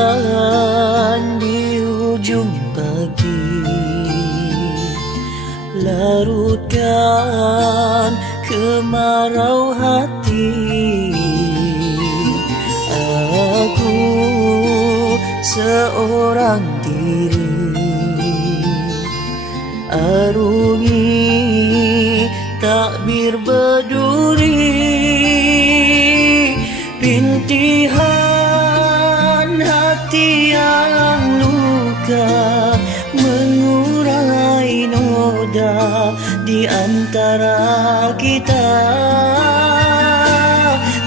hujan di ujung pagi, larutkan kemarau hati. Aku seorang diri, arungi takbir berduri. Rintihan hati yang luka mengurai noda di antara kita.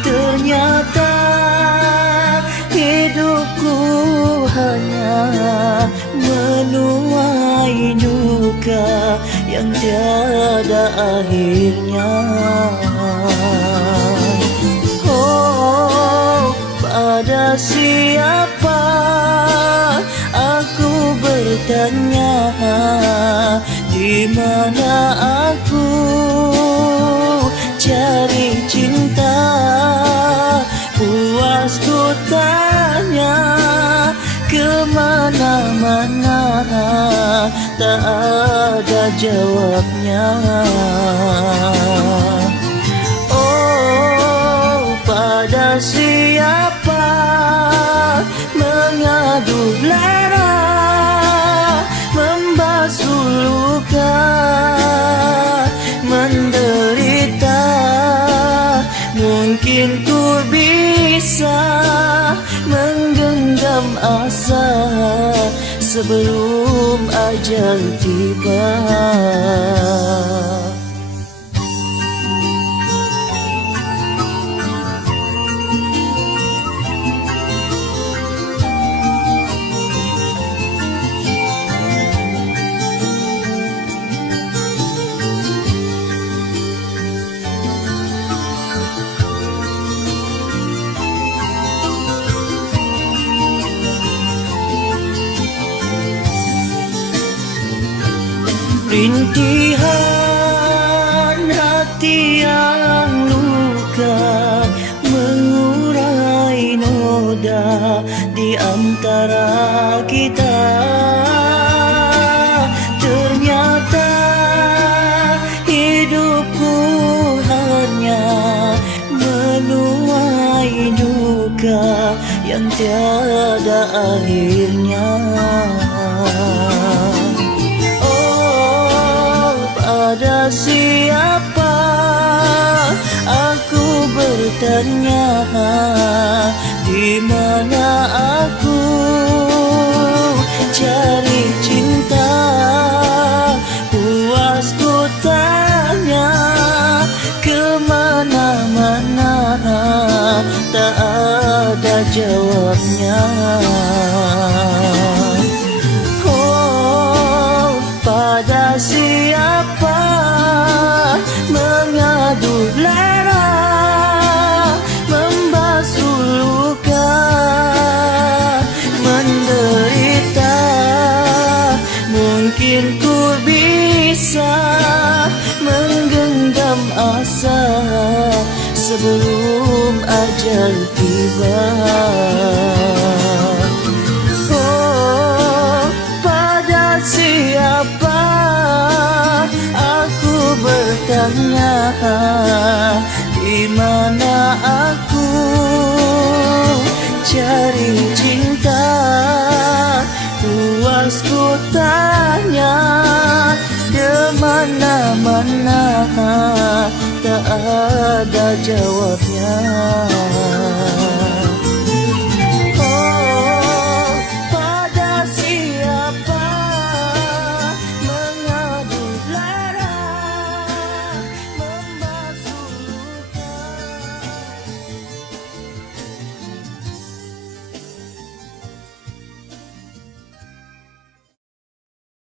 Ternyata hidupku hanya menuai duka yang tiada akhirnya. Pada siapa aku bertanya, di mana aku cari cinta? Puas ku tanya kemana-mana, tak ada jawabnya. Pada siapa mengadu lara, membasuh luka, menderita? Mungkin ku bisa menggenggam asa sebelum ajal tiba. Rintihan hati yang luka mengurai noda di antara kita. Ternyata hidupku hanya menuai duka yang tiada akhirnya. Pada siapa aku bertanya, di mana aku cari cinta? Puas ku tanya kemana-mana, tak ada jawabnya. Pada siapa mengadu lara, membasuh luka, menderita? Mungkin ku bisa menggenggam asa sebelum ajal tiba. Pada siapa aku bertanya, di mana aku cari cinta? Puas ku tanya kemana-mana, tak ada jawabnya.